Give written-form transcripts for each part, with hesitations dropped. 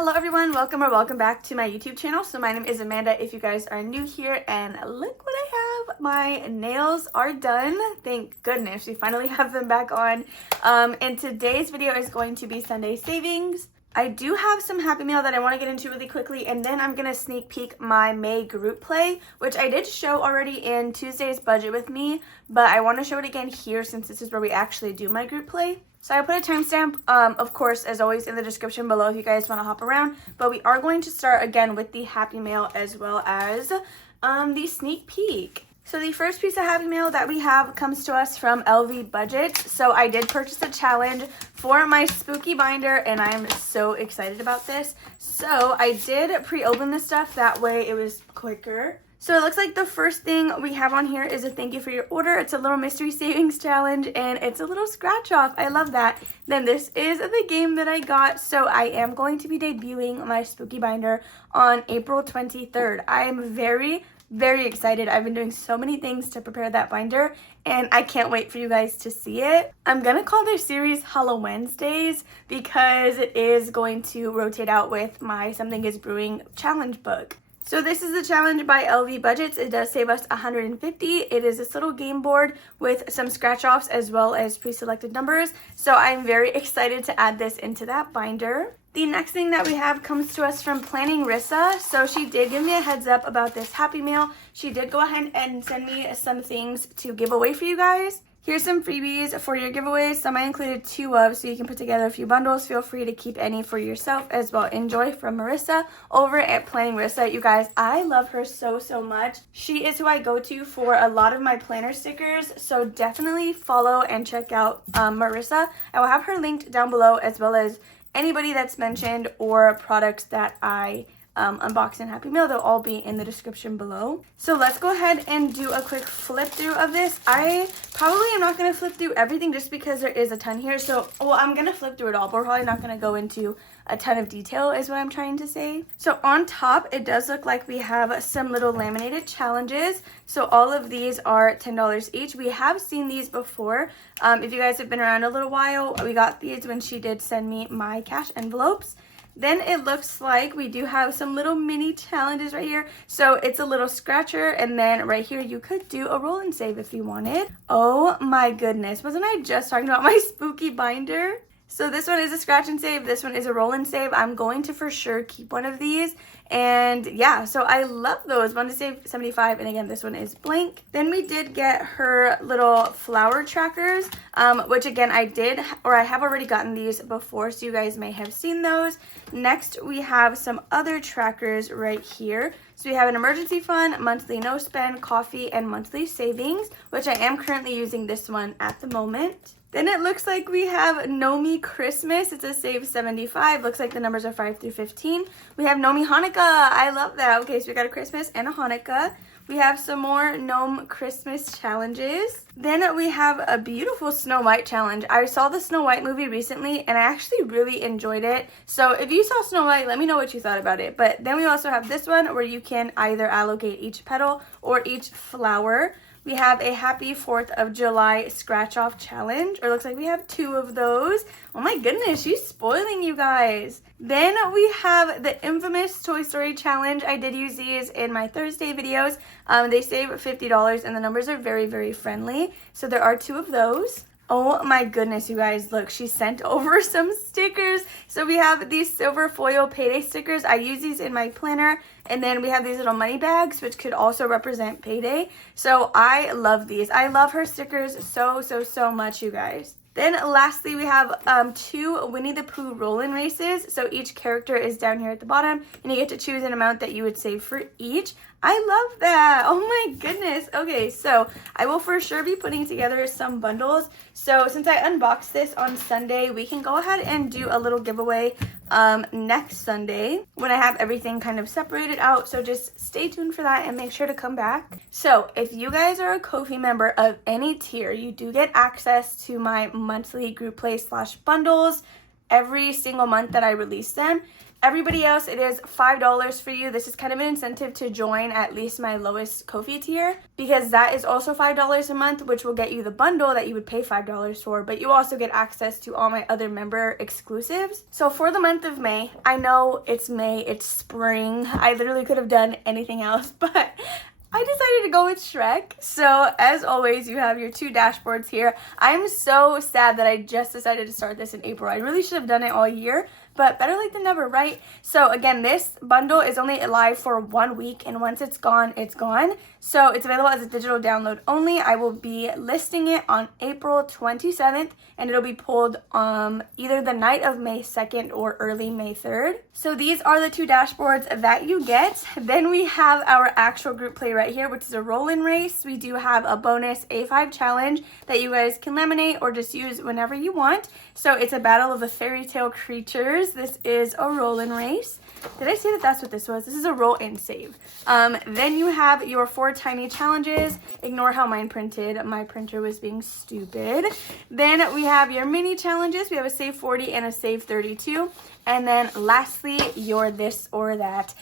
Hello everyone, welcome back to my YouTube channel. So my name is Amanda if you guys are new here, and look what I have. My nails are done. Thank goodness we finally have them back on. And today's video is going to be Sunday savings. I do have some Happy Mail that I want to get into really quickly, and then I'm going to sneak peek my May group play, which I did show already in Tuesday's Budget With Me, but I want to show it again here since this is where we actually do my group play. So I put a timestamp, of course, as always, in the description below if you guys want to hop around, but we are going to start again with the Happy Mail as well as the sneak peek. So the first piece of Happy Mail that we have comes to us from LV Budget. So I did purchase a challenge for my spooky binder, and I'm so excited about this. So I did pre-open this stuff, that way it was quicker. So it looks like the first thing we have on here is a thank you for your order. It's a little mystery savings challenge, and it's a little scratch off. I love that. Then this is the game that I got. So I am going to be debuting my spooky binder on April 23rd. I am very excited. I've been doing so many things to prepare that binder, and I can't wait for you guys to see it. I'm gonna call this series Hollow Wednesdays because it is going to rotate out with my Something is Brewing challenge book. So this is the challenge by LV Budgets. It does save us $150. It is this little game board with some scratch offs as well as pre-selected numbers. So I'm very excited to add this into that binder. The next thing that we have comes to us from Planning Rissa. So she did give me a heads up about this Happy Mail. She did go ahead and send me some things to give away for you guys. Here's some freebies for your giveaways. Some I included 2 of, so you can put together a few bundles. Feel free to keep any for yourself as well. Enjoy from Marissa over at Planning Rissa. You guys, I love her so much. She is who I go to for a lot of my planner stickers, so definitely follow and check out Marissa. I will have her linked down below, as well as anybody that's mentioned or products that I unbox and Happy Mail. They'll all be in the description below. So let's go ahead and do a quick flip through of this. I probably am not going to flip through everything just because there is a ton here. So, well, I'm going to flip through it all, but we're probably not going to go into a ton of detail is what I'm trying to say. So on top, it does look like we have some little laminated challenges. So all of these are $10 each. We have seen these before. If you guys have been around a little while, we got these when she did send me my cash envelopes. Then it looks like we do have some little mini challenges right here. So it's a little scratcher, and then right here you could do a roll and save if you wanted. Oh my goodness, wasn't I just talking about my spooky binder? So this one is a scratch and save, this one is a roll and save. I'm going to for sure keep one of these. And yeah, so I love those. One to save 75, and again, this one is blank. Then we did get her little flower trackers, which again, I have already gotten these before, so you guys may have seen those. Next, we have some other trackers right here. So we have an emergency fund, monthly no spend, coffee, and monthly savings, which I am currently using this one at the moment. Then it looks like we have Know Me Christmas. It's a save 75. Looks like the numbers are 5 through 15. We have Know Me Hanukkah. I love that. Okay, so we got a Christmas and a Hanukkah. We have some more Gnome Christmas challenges. Then we have a beautiful Snow White challenge. I saw the Snow White movie recently, and I actually really enjoyed it. So if you saw Snow White, let me know what you thought about it. But then we also have this one where you can either allocate each petal or each flower. We have a Happy 4th of July scratch off challenge, or looks like we have 2 of those. Oh my goodness, she's spoiling you guys. Then we have the infamous Toy Story challenge. I did use these in my Thursday videos. They save $50, and the numbers are very friendly. So there are 2 of those. Oh my goodness, you guys, look, she sent over some stickers. So we have these silver foil payday stickers. I use these in my planner. And then we have these little money bags, which could also represent payday. So I love these. I love her stickers so much, you guys. Then lastly, we have 2 Winnie the Pooh roll-in races. So each character is down here at the bottom, and you get to choose an amount that you would save for each. I love that. Oh my goodness. Okay, so I will for sure be putting together some bundles. So since I unboxed this on Sunday, we can go ahead and do a little giveaway next Sunday when I have everything kind of separated out. So just stay tuned for that and make sure to come back. So if you guys are a Ko-fi member of any tier, you do get access to my monthly group play / bundles every single month that I release them. Everybody else, it is $5 for you. This is kind of an incentive to join at least my lowest Ko-fi tier, because that is also $5 a month, which will get you the bundle that you would pay $5 for, but you also get access to all my other member exclusives. So for the month of May, I know it's May, it's spring. I literally could have done anything else, but I decided to go with Shrek. So as always, you have your 2 dashboards here. I'm so sad that I just decided to start this in April. I really should have done it all year, but better late than never, right? So again, this bundle is only live for 1 week, and once it's gone, it's gone. So it's available as a digital download only. I will be listing it on April 27th, and it'll be pulled either the night of May 2nd or early May 3rd. So these are the 2 dashboards that you get. Then we have our actual group play right here, which is a roll-in race. We do have a bonus A5 challenge that you guys can laminate or just use whenever you want. So it's a battle of the fairy tale creatures. This is a roll-in race. Did I say that that's what this was? This is a roll-in save. Then you have your 4 tiny challenges. Ignore how mine printed. My printer was being stupid. Then we have your mini challenges. We have a save 40 and a save 32. And then lastly, your this or that,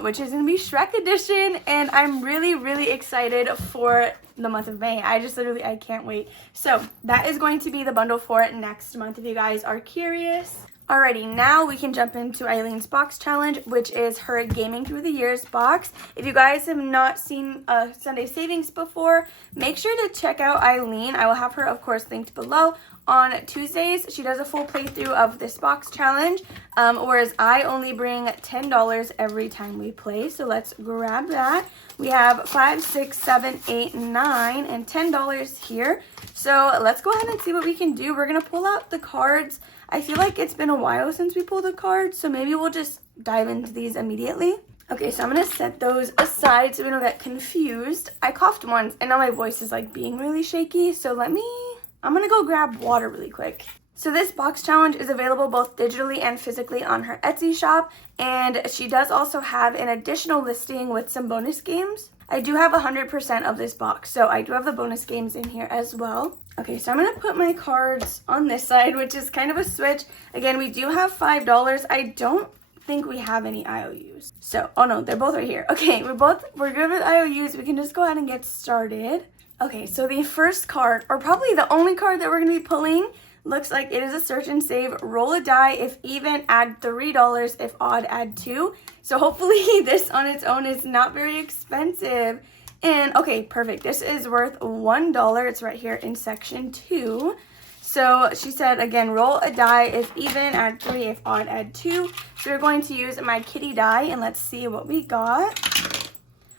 which is going to be Shrek edition. And I'm really, really excited for the month of May. I can't wait. So that is going to be the bundle for next month if you guys are curious. Alrighty, now we can jump into Eileen's box challenge, which is her Gaming Through the Years box. If you guys have not seen Sunday Savings before, make sure to check out Eileen. I will have her, of course, linked below. On Tuesdays, she does a full playthrough of this box challenge, whereas I only bring $10 every time we play. So let's grab that. We have $5, $6, $7, $8, $9, and $10 here. So let's go ahead and see what we can do. We're going to pull out the cards. I feel like it's been a while since we pulled a card, so maybe we'll just dive into these immediately. Okay, so I'm going to set those aside so we don't get confused. I coughed once, and now my voice is like being really shaky, so I'm going to go grab water really quick. So this box challenge is available both digitally and physically on her Etsy shop, and she does also have an additional listing with some bonus games. I do have 100% of this box, so I do have the bonus games in here as well. Okay, so I'm going to put my cards on this side, which is kind of a switch. Again, we do have $5. I don't think we have any IOUs. So, oh no, they're both right here. Okay, we're good with IOUs. We can just go ahead and get started. Okay, so the first card, or probably the only card that we're going to be pulling, looks like it is a search and save. Roll a die. If even, add $3. If odd, add 2. So hopefully this on its own is not very expensive. And okay, perfect. This is worth $1. It's right here in section 2. So she said, again, roll a die. If even, add 3. If odd, add 2. So we're going to use my kitty die, and let's see what we got.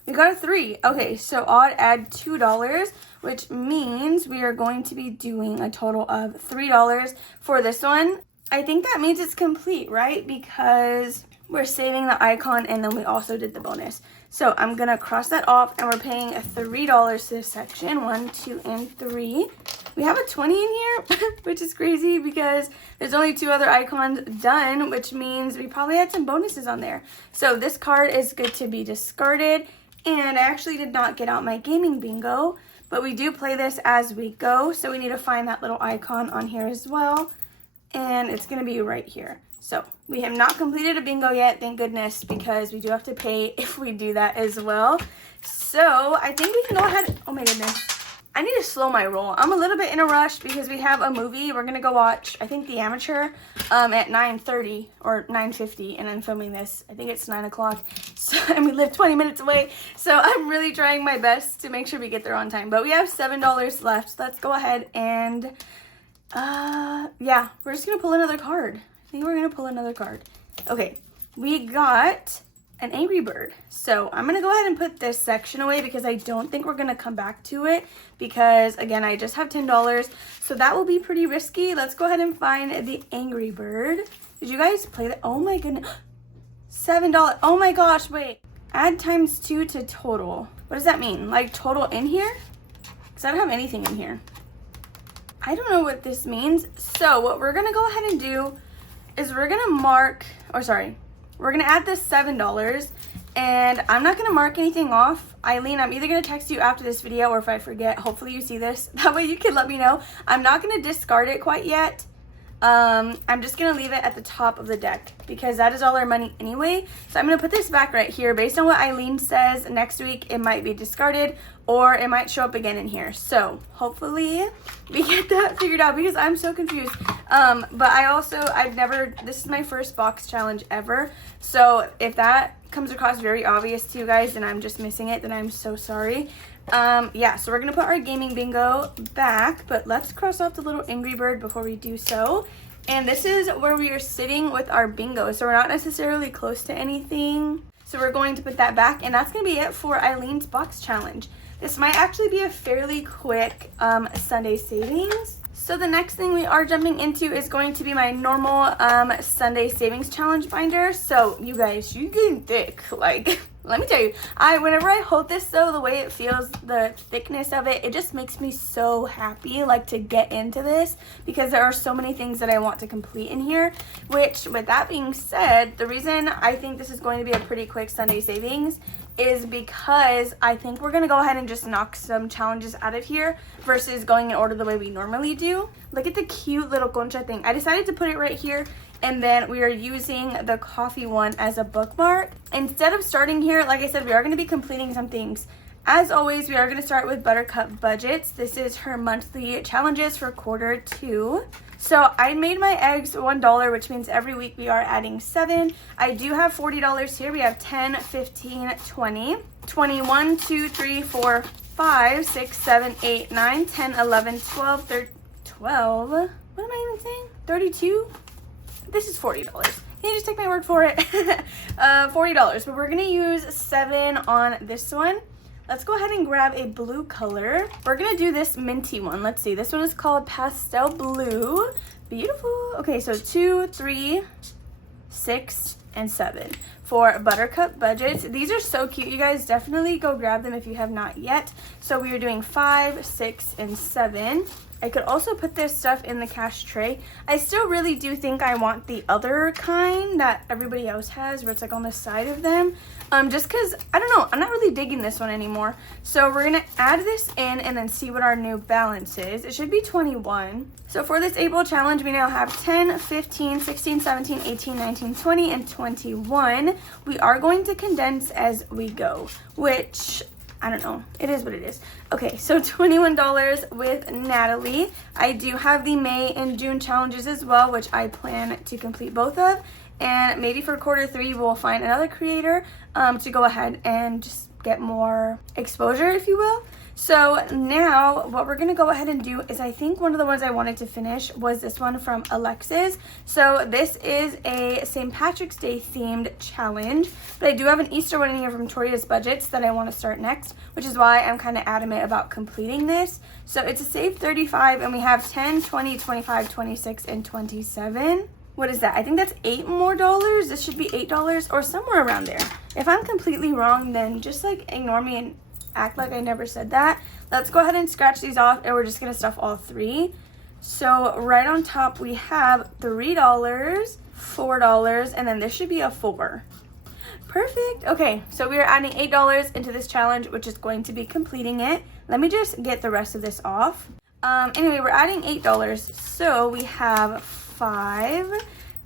We got a 3. Okay, so odd, add $2, which means we are going to be doing a total of $3 for this one. I think that means it's complete, right? Because we're saving the icon, and then we also did the bonus. So I'm going to cross that off, and we're paying $3 to this section. 1, 2, and 3. We have a 20 in here, which is crazy because there's only 2 other icons done, which means we probably had some bonuses on there. So this card is good to be discarded. And I actually did not get out my gaming bingo, but we do play this as we go. So we need to find that little icon on here as well. And it's going to be right here. So we have not completed a bingo yet, thank goodness, because we do have to pay if we do that as well. So I think we can go ahead. Oh my goodness. I need to slow my roll. I'm a little bit in a rush because we have a movie. We're going to go watch, I think, The Amateur at 9:30 or 9:50. And I'm filming this. I think it's 9 o'clock. So, and we live 20 minutes away. So I'm really trying my best to make sure we get there on time. But we have $7 left. So let's go ahead and, yeah, we're just going to pull another card. I think we're going to pull another card. Okay, we got an Angry Bird. So I'm going to go ahead and put this section away because I don't think we're going to come back to it because, again, I just have $10. So that will be pretty risky. Let's go ahead and find the Angry Bird. Did you guys play that? Oh my goodness. $7. Oh my gosh, wait. Add times 2 to total. What does that mean? Like total in here? Because I don't have anything in here. I don't know what this means. So what we're going to go ahead and do is we're going to add this $7, and I'm not going to mark anything off. Eileen, I'm either going to text you after this video, or if I forget, hopefully you see this. That way you can let me know. I'm not going to discard it quite yet, I'm just gonna leave it at the top of the deck because that is all our money anyway. So I'm gonna put this back right here. Based on what Eileen says, next week it might be discarded or it might show up again in here. So hopefully we get that figured out because I'm so confused. But this is my first box challenge ever. So if that comes across very obvious to you guys and I'm just missing it, then I'm so sorry. Yeah, so we're gonna put our gaming bingo back, but let's cross off the little Angry Bird before we do so. And this is where we are sitting with our bingo, so we're not necessarily close to anything. So we're going to put that back, and that's gonna be it for Eileen's box challenge. This might actually be a fairly quick Sunday savings. So the next thing we are jumping into is going to be my normal Sunday savings challenge binder. So you guys, you getting thick, like let me tell you, whenever I hold this though, the way it feels, the thickness of it just makes me so happy like to get into this because there are so many things that I want to complete in here. Which, with that being said, the reason I think this is going to be a pretty quick Sunday savings is because I think we're gonna go ahead and just knock some challenges out of here versus going in order the way we normally do. Look at the cute little concha thing. I decided to put it right here, and then we are using the coffee one as a bookmark. Instead of starting here, like I said, we are gonna be completing some things. As always, we are gonna start with Buttercup Budgets. This is her monthly challenges for quarter 2. So I made my eggs $1, which means every week we are adding 7. I do have $40 here. We have 10, 15, 20, 21, 2, 3, 4, 5, 6, 7, 8, 9, 10, 11, 12, 13, 12. What am I even saying? 32? This is $40. Can you just take my word for it? $40, but we're gonna use 7 on this one. Let's go ahead and grab a blue color. We're gonna do this minty one. Let's see, this one is called Pastel Blue. Beautiful. Okay, so 2, 3, 6, and 7 for Buttercup Budgets. These are so cute, you guys. Definitely go grab them if you have not yet. So we are doing 5, 6, and 7. I could also put this stuff in the cash tray. I still really do think I want the other kind that everybody else has where it's like on the side of them. Just because, I don't know, I'm not really digging this one anymore. So we're going to add this in and then see what our new balance is. It should be 21. So for this April challenge, we now have 10, 15, 16, 17, 18, 19, 20, and 21. We are going to condense as we go, which, I don't know. It is what it is. Okay, so $21 with Natalie. I do have the May and June challenges as well, which I plan to complete both of. And maybe for quarter 3, we'll find another creator to go ahead and just get more exposure, if you will. So now what we're gonna go ahead and do is, I think one of the ones I wanted to finish was this one from Alexis. So this is a St. Patrick's Day themed challenge, but I do have an Easter one in here from Toria's Budgets that I want to start next, which is why I'm kind of adamant about completing this. So it's a save 35, and we have 10, 20, 25, 26, and 27. What is that? I think that's $8 more. This should be $8 or somewhere around there. If I'm completely wrong, then just like ignore me and act like I never said that. Let's go ahead and scratch these off, and we're just gonna stuff all 3. So right on top we have $3, $4, and then this should be a 4. Perfect. Okay, so we are adding $8 into this challenge, which is going to be completing it. Let me just get the rest of this off. Anyway, we're adding $8, so we have 5,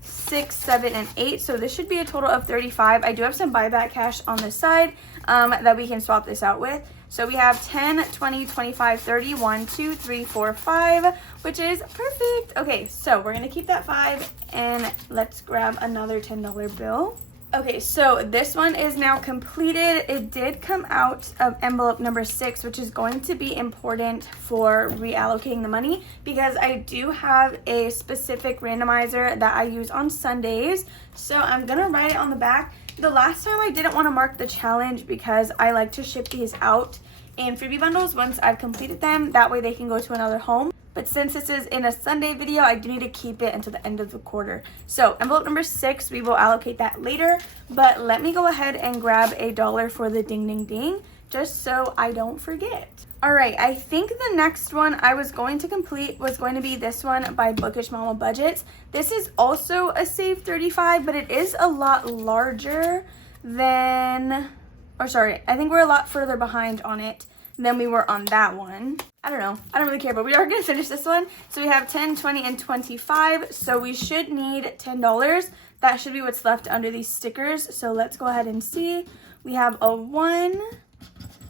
6, 7, and 8. So this should be a total of 35. I do have some buyback cash on the side that we can swap this out with. So we have 10, 20, 25, 30, 1, 2, 3, 4, 5, which is perfect. Okay, so we're gonna keep that 5, and let's grab another $10 bill. Okay, so this one is now completed. It did come out of envelope number 6, which is going to be important for reallocating the money because I do have a specific randomizer that I use on Sundays. So I'm gonna write it on the back. The last time I didn't want to mark the challenge because I like to ship these out in freebie bundles once I've completed them. That way they can go to another home. But since this is in a Sunday video, I do need to keep it until the end of the quarter. So envelope number 6, we will allocate that later. But let me go ahead and grab $1 for the ding ding ding, just so I don't forget. All right, I think the next one I was going to complete was going to be this one by Bookish Mama Budgets. This is also a save 35, but it is a lot larger than, or sorry, I think we're a lot further behind on it than we were on that one. I don't know. I don't really care, but we are going to finish this one. So we have 10, 20, and 25. So we should need $10. That should be what's left under these stickers. So let's go ahead and see. We have a 1.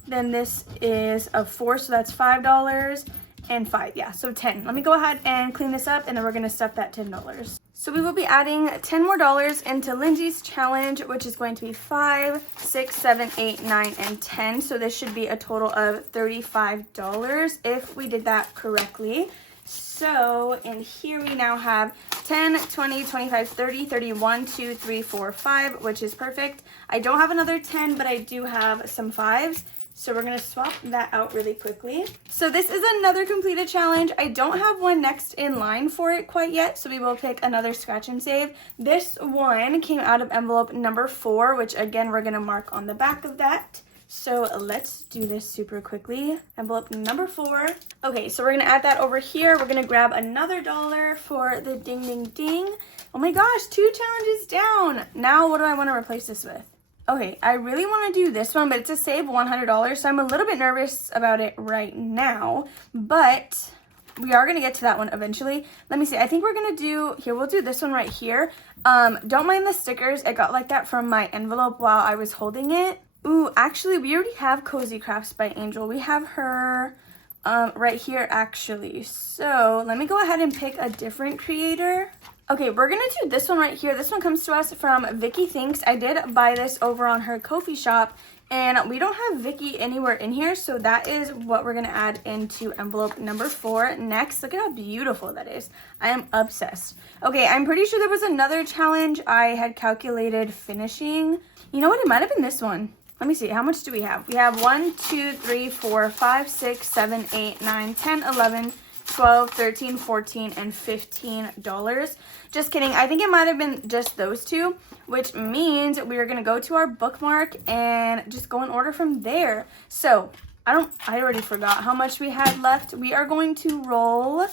Then this is a 4, so that's $5. And 5, yeah, so 10. Let me go ahead and clean this up, and then we're going to stuff that $10. So we will be adding $10 more into Lindsay's challenge, which is going to be 5, 6, 7, 8, 9, and 10. So this should be a total of $35 if we did that correctly. So in here we now have 10, 20, 25, 30, 31, 2, 3, 4, 5, which is perfect. I don't have another 10, but I do have some 5s. So we're going to swap that out really quickly. So this is another completed challenge. I don't have one next in line for it quite yet, so we will pick another scratch and save. This one came out of envelope number 4, which again, we're going to mark on the back of that. So let's do this super quickly. Envelope number 4. Okay, so we're going to add that over here. We're going to grab another $1 for the ding, ding, ding. Oh my gosh, 2 challenges down. Now what do I want to replace this with? Okay, I really want to do this one, but it's a save $100, so I'm a little bit nervous about it right now, but we are going to get to that one eventually. Let me see. I think we're going to do, here, we'll do this one right here. Don't mind the stickers. It got like that from my envelope while I was holding it. Ooh, actually, we already have Cozy Crafts by Angel. We have her right here, actually. So let me go ahead and pick a different creator. Okay, we're going to do this one right here. This one comes to us from Vicky Thinks. I did buy this over on her Ko-fi shop, and we don't have Vicky anywhere in here, so that is what we're going to add into envelope number 4. Next, look at how beautiful that is. I am obsessed. Okay, I'm pretty sure there was another challenge I had calculated finishing. You know what? It might have been this one. Let me see. How much do we have? We have 1, 2, 3, 4, 5, 6, 7, 8, 9, 10, 11, 12, 13, 14, and $15. Just kidding. I think it might have been just those 2, which means we are going to go to our bookmark and just go in order from there. So I already forgot how much we had left. We are going to roll.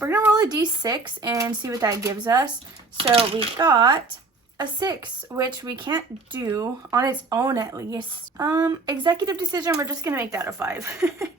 We're going to roll a D6 and see what that gives us. So we got a 6, which we can't do on its own at least. Executive decision, we're just gonna make that a 5.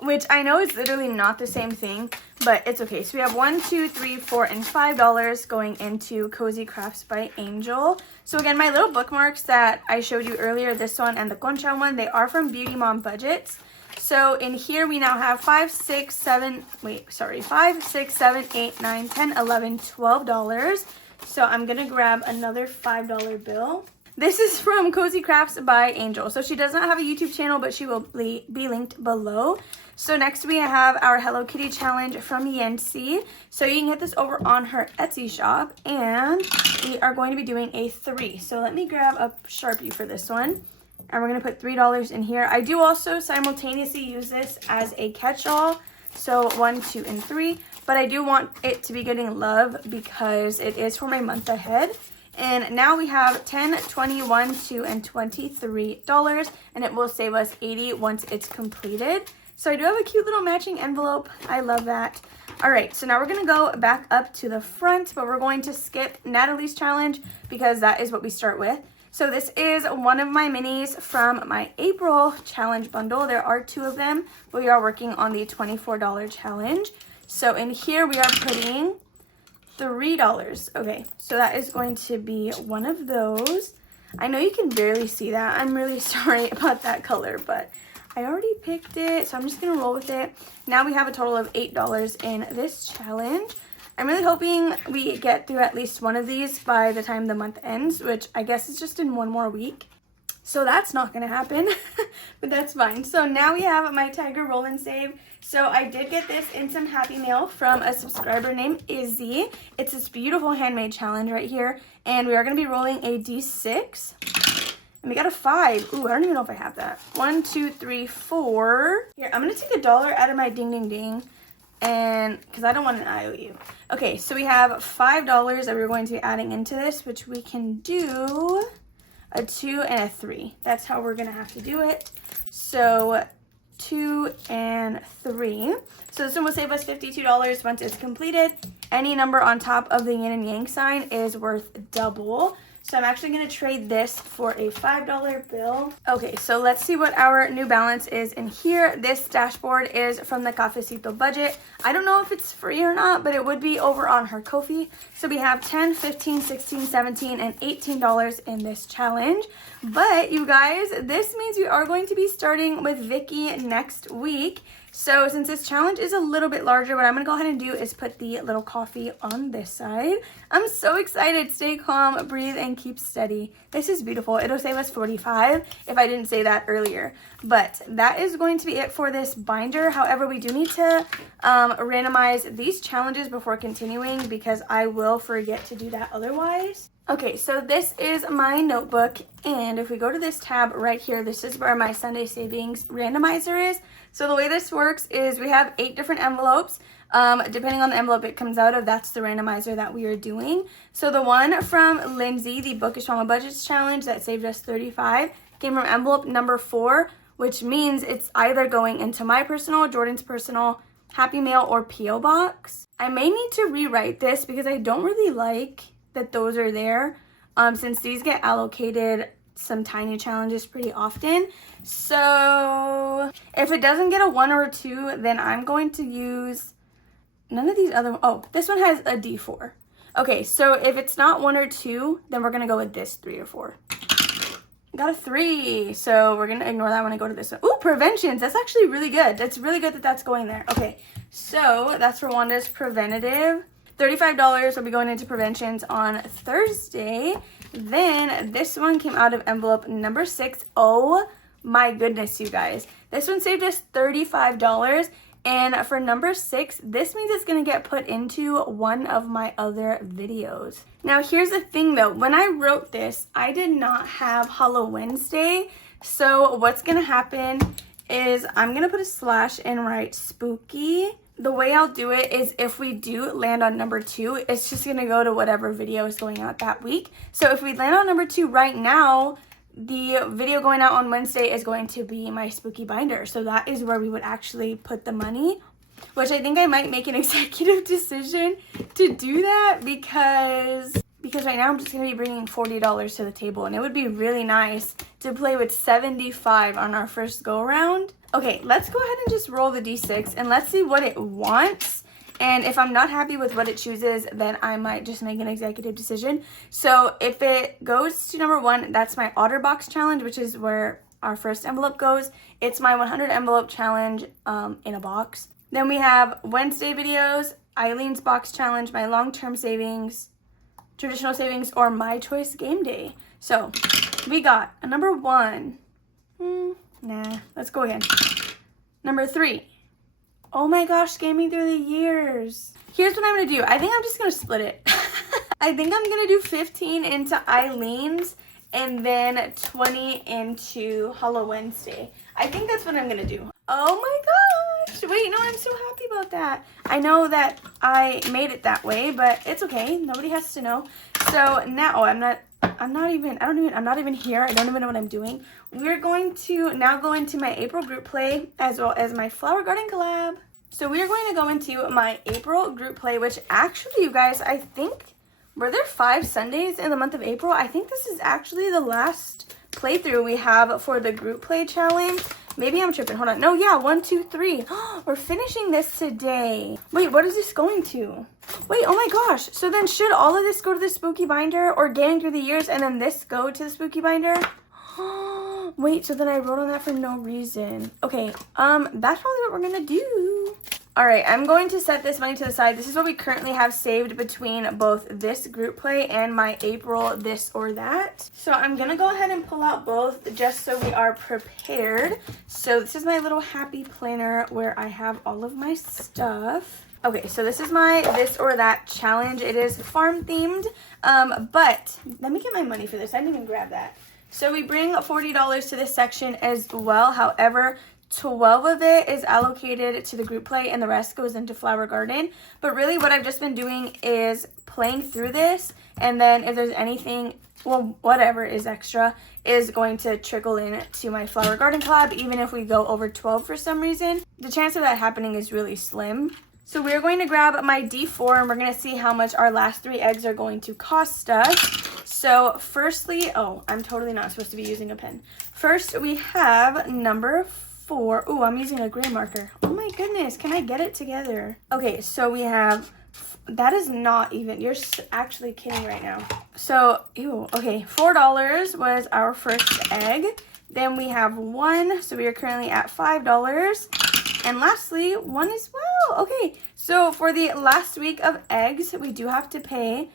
Which I know is literally not the same thing, but it's okay. So we have 1, 2, 3, 4, and $5 going into Cozy Crafts by Angel. So again, my little bookmarks that I showed you earlier, this one and the Concha one, they are from Beauty Mom Budgets. So in here we now have 5, 6, 7, 8, 9, 10, 11, $12. So I'm going to grab another $5 bill. This is from Cozy Crafts by Angel. So she does not have a YouTube channel, but she will be linked below. So next we have our Hello Kitty challenge from Yancy. So you can get this over on her Etsy shop. And we are going to be doing a 3. So let me grab a Sharpie for this one. And we're going to put $3 in here. I do also simultaneously use this as a catch-all. So 1, 2, and 3. But I do want it to be getting love because it is for my month ahead. And now we have 10, 20, 1, 2, and $23. And it will save us $80 once it's completed. So I do have a cute little matching envelope. I love that. All right, so now we're going to go back up to the front. But we're going to skip Natalie's challenge because that is what we start with. So this is one of my minis from my April challenge bundle. There are 2 of them. We are working on the $24 challenge. So in here we are putting $3. Okay, so that is going to be one of those. I know you can barely see that. I'm really sorry about that color, but I already picked it, so I'm just going to roll with it. Now we have a total of $8 in this challenge. I'm really hoping we get through at least one of these by the time the month ends, which I guess is just in one more week. So that's not going to happen, but that's fine. So now we have my Tiger Roll and Save. So I did get this in some Happy Mail from a subscriber named Izzy. It's this beautiful handmade challenge right here. And we are going to be rolling a D6. And we got a 5. Ooh, I don't even know if I have that. 1, 2, 3, 4. Here, I'm going to take $1 out of my ding ding ding. And because I don't want an IOU. Okay, so we have $5 that we're going to be adding into this, which we can do a 2 and a 3. That's how we're going to have to do it. So 2 and 3. So this one will save us $52 once it's completed. Any number on top of the yin and yang sign is worth double. So I'm actually going to trade this for a $5 bill. Okay, so let's see what our new balance is in here. This dashboard is from the Cafecito budget. I don't know if it's free or not, but it would be over on her Ko-fi. So we have $10, $15, $16, $17, and $18 in this challenge. But you guys, this means we are going to be starting with Vicky next week. So since this challenge is a little bit larger, what I'm going to go ahead and do is put the little coffee on this side. I'm so excited. Stay calm, breathe, and keep steady. This is beautiful. It'll save us $45 if I didn't say that earlier. But that is going to be it for this binder. However, we do need to randomize these challenges before continuing because I will forget to do that otherwise. Okay, so this is my notebook, and if we go to this tab right here, this is where my Sunday Savings randomizer is. So the way this works is we have 8 different envelopes. Depending on the envelope it comes out of, that's the randomizer that we are doing. So the one from Lindsay, the Bookish Mama Budgets Challenge that saved us $35, came from envelope number 4, which means it's either going into my personal, Jordan's personal, Happy Mail, or P.O. Box. I may need to rewrite this because I don't really like that those are there, since these get allocated some tiny challenges pretty often. So if it doesn't get a 1 or a 2, then I'm going to use none of these other, oh, this one has a D4. Okay, so if it's not 1 or 2, then we're gonna go with this 3 or 4. Got a 3, so we're gonna ignore that when I go to this one. Ooh, preventions, that's actually really good. That's really good that that's going there. Okay, so that's for Wanda's preventative. $35 will be going into preventions on Thursday. Then this one came out of envelope number 6. Oh my goodness, you guys. This one saved us $35. And for number 6, this means it's going to get put into one of my other videos. Now, here's the thing though. When I wrote this, I did not have Hollow Wednesday. So what's going to happen is I'm going to put a slash and write spooky. The way I'll do it is if we do land on number 2, it's just going to go to whatever video is going out that week. So if we land on number 2 right now, the video going out on Wednesday is going to be my spooky binder. So that is where we would actually put the money, which I think I might make an executive decision to do that because right now I'm just going to be bringing $40 to the table, and it would be really nice to play with $75 on our first go around. Okay, let's go ahead and just roll the D6 and let's see what it wants. And if I'm not happy with what it chooses, then I might just make an executive decision. So if it goes to number 1, that's my OtterBox challenge, which is where our first envelope goes. It's my 100 envelope challenge in a box. Then we have Wednesday videos, Eileen's box challenge, my long-term savings, traditional savings, or my choice game day. So we got a number 1. Nah, let's go again. Number 3. Oh my gosh, gaming through the years. Here's what I'm gonna do. I think I'm just gonna split it. I think I'm gonna do 15 into Eileen's and then 20 into Hollow Wednesday. I think that's what I'm gonna do. Oh my gosh. Wait, no, I'm so happy about that. I know that I made it that way, but it's okay. Nobody has to know. So now I'm not even here. I don't even know what I'm doing. We're going to now go into my April group play as well as my flower garden collab. So we are going to go into my April group play, which actually, you guys, I think, were there 5 Sundays in the month of April? I think this is actually the last playthrough we have for the group play challenge. Maybe I'm tripping. Hold on. No, yeah, 1, 2, 3. We're finishing this today. Wait, what is this going to? Wait, oh my gosh. So then should all of this go to the spooky binder, or Getting Through the Years and then this go to the spooky binder? Wait, so then I wrote on that for no reason. Okay, that's probably what we're gonna do. All right, I'm going to set this money to the side. This is what we currently have saved between both this group play and my April this or that. So I'm gonna go ahead and pull out both just so we are prepared. So this is my little happy planner where I have all of my stuff. Okay, so this is my this or that challenge. It is farm themed, but let me get my money for this. I didn't even grab that. So we bring $40 to this section as well. However, 12 of it is allocated to the group play and the rest goes into Flower Garden. But really what I've just been doing is playing through this, and then if there's anything, well, whatever is extra is going to trickle in to my Flower Garden collab, even if we go over 12 for some reason. The chance of that happening is really slim. So we're going to grab my D4 and we're going to see how much our last 3 eggs are going to cost us. So firstly, oh, I'm totally not supposed to be using a pen. First, we have number 4. Oh, I'm using a gray marker. Oh my goodness, can I get it together? Okay, so we have, that is not even, you're actually kidding right now. So, ew, okay, $4 was our first egg. Then we have 1, so we are currently at $5. And lastly, 1 as well. Okay, so for the last week of eggs, we do have to pay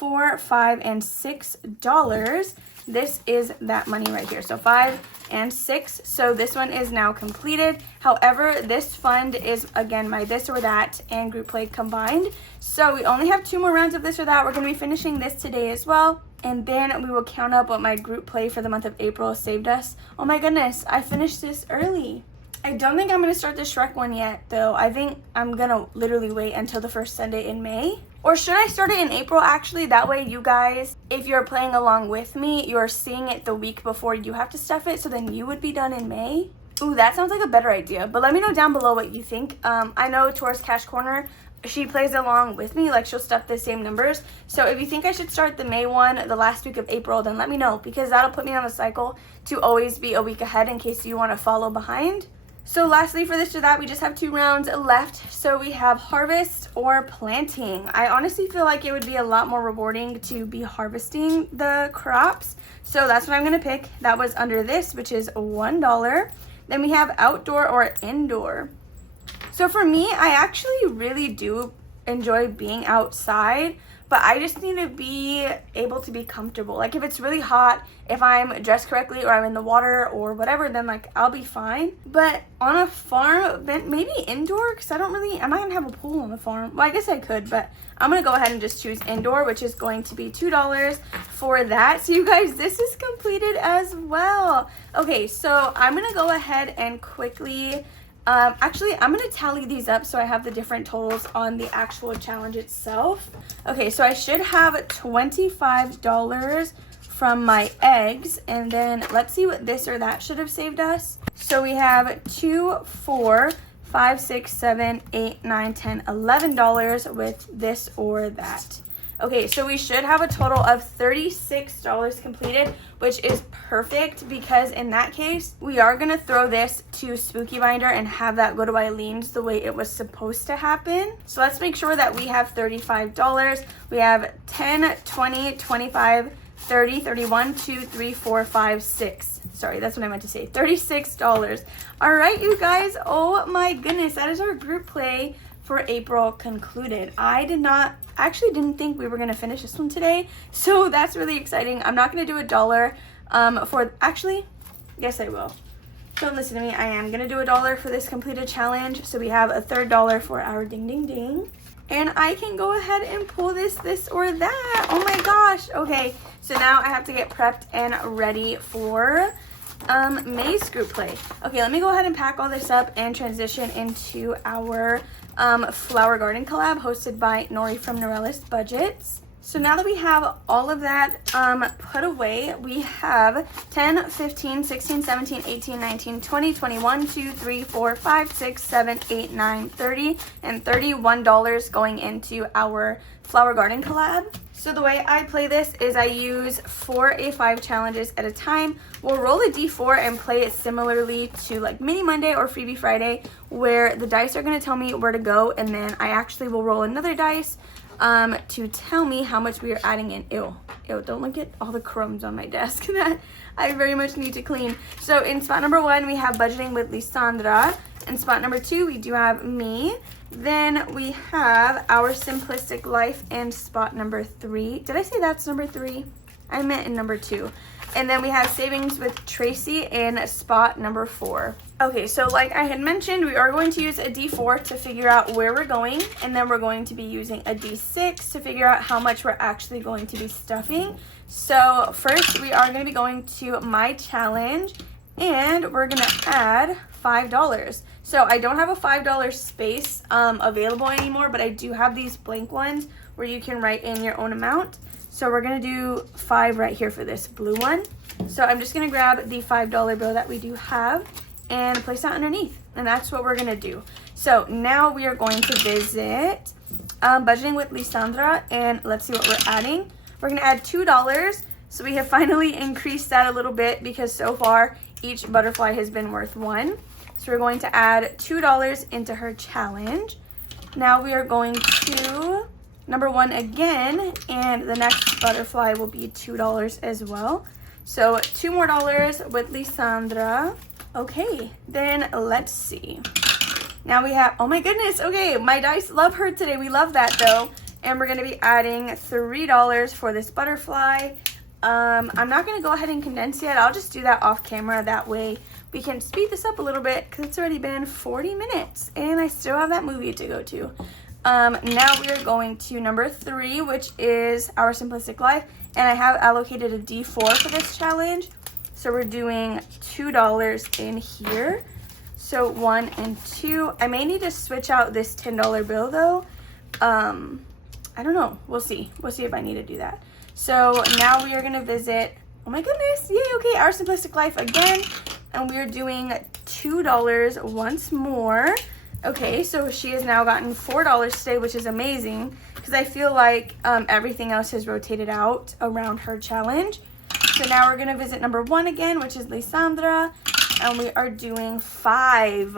$4, $5, and $6. This is that money right here. So 5 and 6. So this one is now completed. However, this fund is again my this or that and group play combined. So we only have 2 more rounds of this or that. We're going to be finishing this today as well. And then we will count up what my group play for the month of April saved us. Oh my goodness, I finished this early. I don't think I'm going to start the Shrek one yet, though. I think I'm going to literally wait until the first Sunday in May. Or should I start it in April, actually? That way you guys, if you're playing along with me, you're seeing it the week before you have to stuff it, so then you would be done in May. Ooh, that sounds like a better idea. But let me know down below what you think. I know towards Cash Corner, she plays along with me, like she'll stuff the same numbers. So if you think I should start the May one the last week of April, then let me know, because that'll put me on a cycle to always be a week ahead in case you want to follow behind. So lastly, for this or that, we just have 2 rounds left. So we have harvest or planting. I honestly feel like it would be a lot more rewarding to be harvesting the crops. So that's what I'm going to pick. That was under this, which is $1. Then we have outdoor or indoor. So for me, I actually really do enjoy being outside, but I just need to be able to be comfortable. Like if it's really hot, if I'm dressed correctly or I'm in the water or whatever, then like I'll be fine. But on a farm, maybe indoor, because I'm not gonna have a pool on the farm. Well, I guess I could, but I'm gonna go ahead and just choose indoor, which is going to be $2 for that. So you guys, this is completed as well. Okay, so I'm gonna go ahead and quickly, actually, I'm going to tally these up so I have the different totals on the actual challenge itself. Okay, so I should have $25 from my eggs, and then let's see what this or that should have saved us. So we have 2, 4, 5, 6, 7, 8, 9, 10, $11 with this or that. Okay, so we should have a total of $36 completed, which is perfect because in that case, we are going to throw this to Spooky Binder and have that go to Eileen's the way it was supposed to happen. So let's make sure that we have $35. We have 10, 20, 25, 30, 31, 2, 3, 4, 5, 6. Sorry, that's what I meant to say. $36. All right, you guys. Oh my goodness, that is our group play for April concluded. I actually didn't think we were going to finish this one today, so that's really exciting. I'm not going to do $1 actually, yes I will. Don't listen to me. I am going to do $1 for this completed challenge, so we have a $3 for our ding ding ding. And I can go ahead and pull this or that. Oh my gosh. Okay, so now I have to get prepped and ready for May's group play. Okay, let me go ahead and pack all this up and transition into our flower garden collab hosted by Nori from Norellis Budgets. So now that we have all of that put away, we have 10, 15, 16, 17, 18, 19, 20, 21, 2, 3, 4, 5, 6, 7, 8, 9, 30, and $31 going into our flower garden collab. So the way I play this is I use 4 A5 challenges at a time. We'll roll a D4 and play it similarly to like Mini Monday or Freebie Friday, where the dice are going to tell me where to go, and then I actually will roll another dice to tell me how much we are adding in. Ew, don't look at all the crumbs on my desk that I very much need to clean. So in spot number 1, we have budgeting with Lisandra. In spot number 2, we do have me. Then we have our simplistic life in spot number 3. Did I say that's number 3? I meant in number 2. And then we have savings with Tracy in spot number 4. Okay, so like I had mentioned, we are going to use a D4 to figure out where we're going, and then we're going to be using a D6 to figure out how much we're actually going to be stuffing. So first, we are going to be going to my challenge, and we're going to add $5. So I don't have a $5 space available anymore, but I do have these blank ones where you can write in your own amount. So we're going to do 5 right here for this blue one. So I'm just going to grab the $5 bill that we do have and place that underneath. And that's what we're going to do. So now we are going to visit budgeting with Lisandra, and let's see what we're adding. We're going to add $2 So we have finally increased that a little bit because so far each butterfly has been worth 1. So we're going to add $2 into her challenge. Now we are going to number 1 again, and the next butterfly will be $2 as well. So $2 more with Lysandra. Okay, then let's see. Now we have, oh my goodness, okay, my dice love her today. We love that though. And we're gonna be adding $3 for this butterfly. I'm not gonna go ahead and condense yet. I'll just do that off camera. That way we can speed this up a little bit because it's already been 40 minutes and I still have that movie to go to. Now we are going to number 3, which is Our Simplistic Life. And I have allocated a D4 for this challenge. So we're doing $2 in here. So 1 and 2. I may need to switch out this $10 bill though. I don't know. We'll see. We'll see if I need to do that. So now we are going to visit, oh my goodness. Yay, okay, Our Simplistic Life again. And we are doing $2 once more. Okay, so she has now gotten $4 today, which is amazing because I feel like everything else has rotated out around her challenge. So now we're going to visit number 1 again, which is Lysandra, and we are doing 5.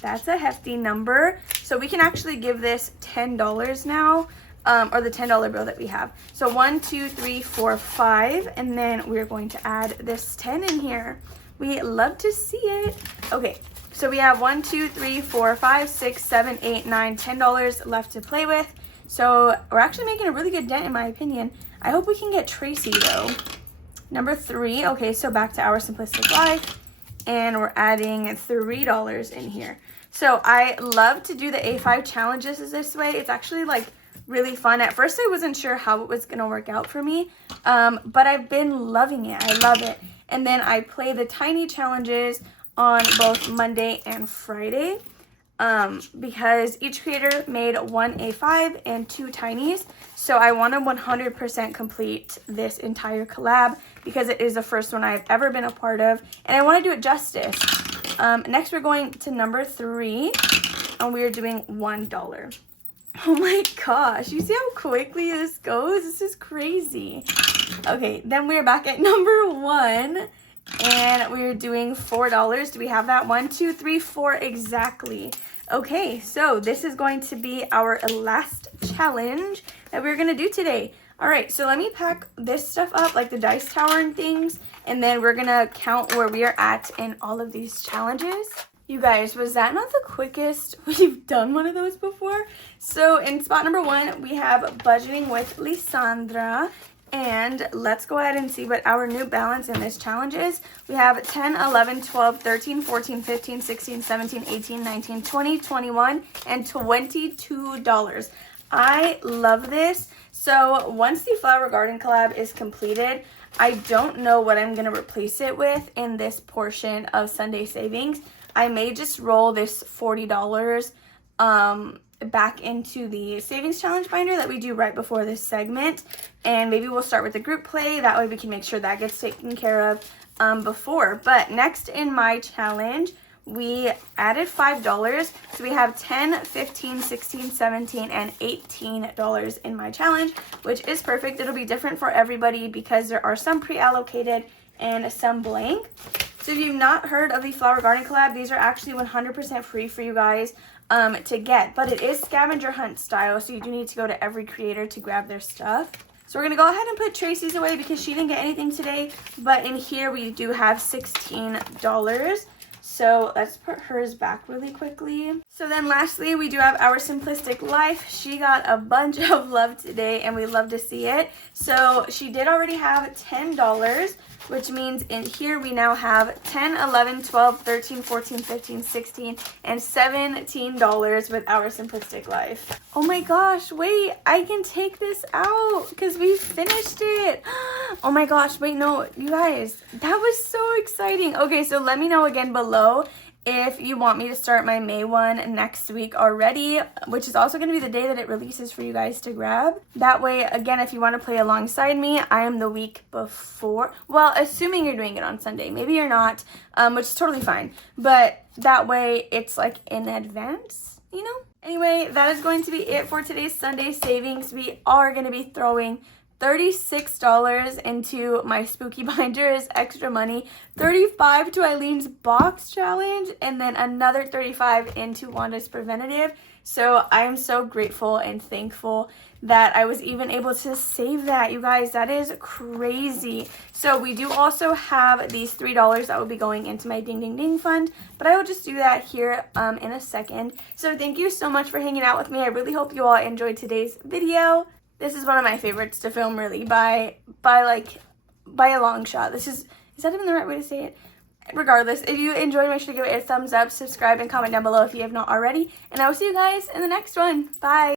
That's a hefty number. So we can actually give this $10 now, or the $10 bill that we have. So 1, 2, 3, 4, 5, and then we're going to add this 10 in here. We love to see it. Okay. So we have 1, 2, 3, 4, 5, 6, 7, 8, 9, $10 left to play with. So we're actually making a really good dent in my opinion. I hope we can get Tracy though. Number 3, okay, so back to Our Simplistic Life. And we're adding $3 in here. So I love to do the A5 challenges this way. It's actually like really fun. At first I wasn't sure how it was gonna work out for me. But I've been loving it, I love it. And then I play the tiny challenges on both Monday and Friday because each creator made 1 A5 and 2 tinies. So I want to 100% complete this entire collab because it is the first one I've ever been a part of and I want to do it justice. Next we're going to number 3 and we are doing $1. Oh my gosh, you see how quickly this goes? This is crazy. Okay, then we're back at number 1. And we're doing $4. Do we have that? 1, 2, 3, 4 exactly. Okay, so this is going to be our last challenge that we're going to do today. All right, so let me pack this stuff up, like the dice tower and things, and then we're going to count where we are at in all of these challenges. You guys, was that not the quickest we've done one of those before? So in spot number 1, we have Budgeting with Lysandra. And let's go ahead and see what our new balance in this challenge is. We have 10, 11, 12, 13, 14, 15, 16, 17, 18, 19, 20, 21, and $22. I love this. So once the Flower Garden collab is completed, I don't know what I'm going to replace it with in this portion of Sunday savings. I may just roll this $40 back into the savings challenge binder that we do right before this segment, and maybe we'll start with the group play. That way we can make sure that gets taken care of before. But next in my challenge, we added $5, so we have 10, 15, 16, 17, and $18 in my challenge, which is perfect. It'll be different for everybody because there are some pre-allocated and some blank. So if you've not heard of the Flower Garden collab, these are actually 100% free for you guys to get, but it is scavenger hunt style, so you do need to go to every creator to grab their stuff. So we're gonna go ahead and put Tracy's away because she didn't get anything today, but in here we do have $16. So let's put hers back really quickly. So then lastly, we do have Our Simplistic Life. She got a bunch of love today and we love to see it. So she did already have $10, which means in here we now have 10, 11, 12, 13, 14, 15, 16, and $17 with Our Simplistic Life. Oh my gosh, wait, I can take this out because we finished it. Oh my gosh, wait, no, you guys, that was so exciting. Okay, so let me know again below if you want me to start my May one next week already, which is also going to be the day that it releases for you guys to grab. That way, again, if you want to play alongside me, I am the week before. Well, assuming you're doing it on Sunday. Maybe you're not, which is totally fine. But that way, it's like in advance, you know? Anyway, that is going to be it for today's Sunday savings. We are going to be throwing $36 into my spooky binders, extra money, $35 to Eileen's box challenge, and then another $35 into Wanda's preventative. So I'm so grateful and thankful that I was even able to save that, you guys. That is crazy. So we do also have these $3 that will be going into my ding ding ding fund, but I will just do that here in a second. So thank you so much for hanging out with me. I really hope you all enjoyed today's video. This is one of my favorites to film, really, by a long shot. Is that even the right way to say it? Regardless, if you enjoyed, make sure to give it a thumbs up, subscribe, and comment down below if you have not already. And I will see you guys in the next one. Bye!